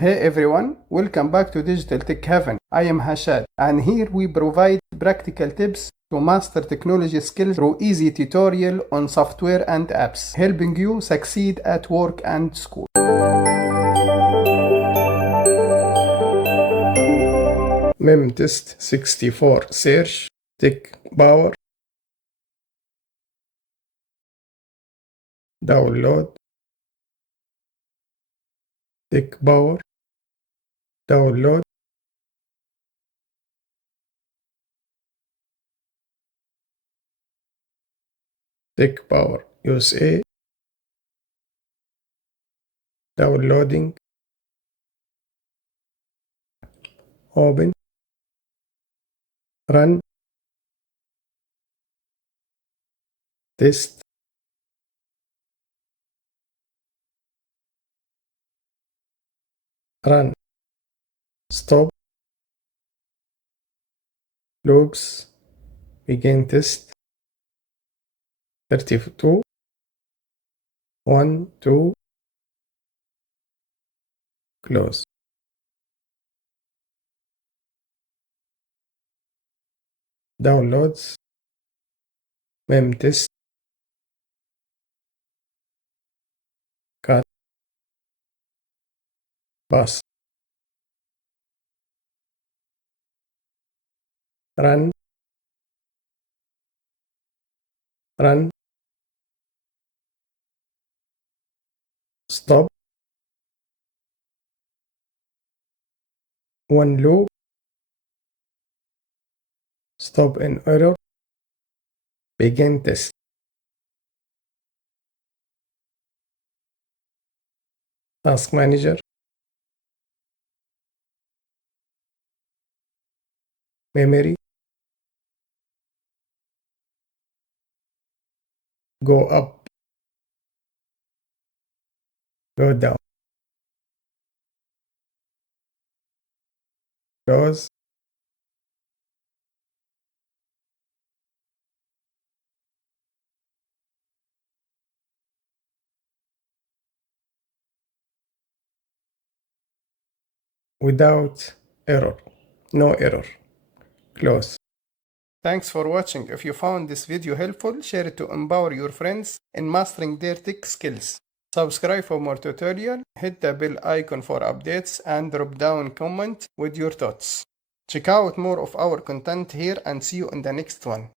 Hey everyone, welcome back to Digital Tech Heaven. I am Hashad, and here we provide practical tips to master technology skills through easy tutorial on software and apps, helping you succeed at work and school. MemTest64 search tech power, download tech power, download tech power USA, downloading, open, run, test, run, stop, logs, begin test, 32, 1, 2, close. Downloads, MemTest, cut, pass, run, run, stop, one loop, stop an error, begin test. Task Manager, memory, go up, go down, close, without error, no error, close. Thanks for watching. If you found this video helpful, share it to empower your friends in mastering their tech skills. Subscribe for more tutorial, hit the bell icon for updates, and drop down comment with your thoughts. Check out more of our content here and see you in the next one.